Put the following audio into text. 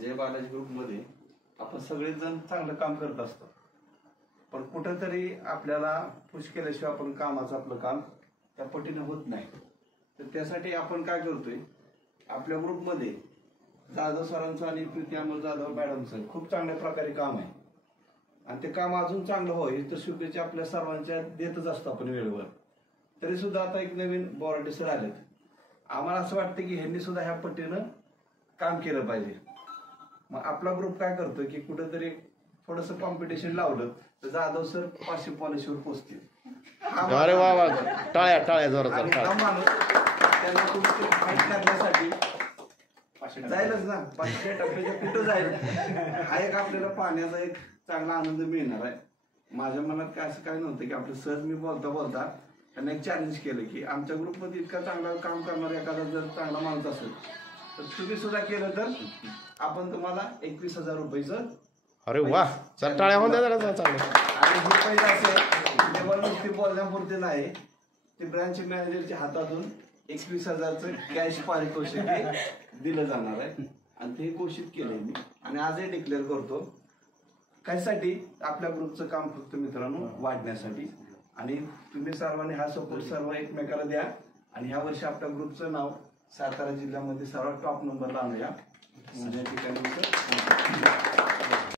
जय बालाजी ग्रुपमध्ये आपण सगळेच जण चांगलं काम करत असतो, पण कुठेतरी आपल्याला पुश केल्याशिवाय आपण कामाचं आपलं काम त्या पटीने होत नाही. तर त्यासाठी आपण काय करतोय, आपल्या ग्रुपमध्ये जाधव सरांचं आणि प्रीती अमोल जाधव मॅडमचं खूप चांगल्या प्रकारे काम आहे आणि ते काम अजून चांगलं व्हावं ही तर शुभेच्छा आपल्या सर्वांच्या देतच असतो आपण वेळेवर. तरी सुद्धा आता एक नवीन बोराडे सर आलेत. आम्हाला असं वाटतं की ह्यांनी सुद्धा ह्या पट्टीनं काम केलं पाहिजे. मग आपला ग्रुप काय करतोय की कुठेतरी थोडंसं कॉम्पिटिशन लावलं तर जाधव सर 500 पॉलिशीवर पोचतील. अरे वा वा, टाळ्या टाळ्या जोरात. त्यांना कुठे फाईट करण्यासाठी जाईलच ना, 500 टप्प्याच्या कुठं जाईल हा एक आपल्याला पाहण्याचा एक चांगला आनंद मिळणार आहे. माझ्या मनात काय असं काय नव्हतं की आपलं सर मी बोलता बोलता त्यांना एक चॅलेंज केलं की आमच्या ग्रुपमध्ये इतका चांगला काम करणारा एखादा जर चांगला माणूस असेल तर तुम्ही सुद्धा केलं तर आपण तुम्हाला 21,000 रुपयाचं. अरे वा, टाळ्या होऊन द्या चांगलं. आणि हे पैसे असे केवळ नुसती बोलण्यापुरते नाही, ते ब्रांच मॅनेजरच्या हातातून 21,000चं कॅश पारितोषिक दिलं जाणार आहे आणि ते घोषित केलंय मी आणि आजही डिक्लेअर करतो. कशासाठी? आपल्या ग्रुपचं काम फक्त मित्रांनो वाढण्यासाठी. आणि तुम्ही सर्वांनी हा सपोर्ट सर्व एकमेकाला द्या आणि ह्या वर्षी आपल्या ग्रुपचं नाव सातारा जिल्ह्यामध्ये सर्वात टॉप नंबरला आणूया. या ठिकाणी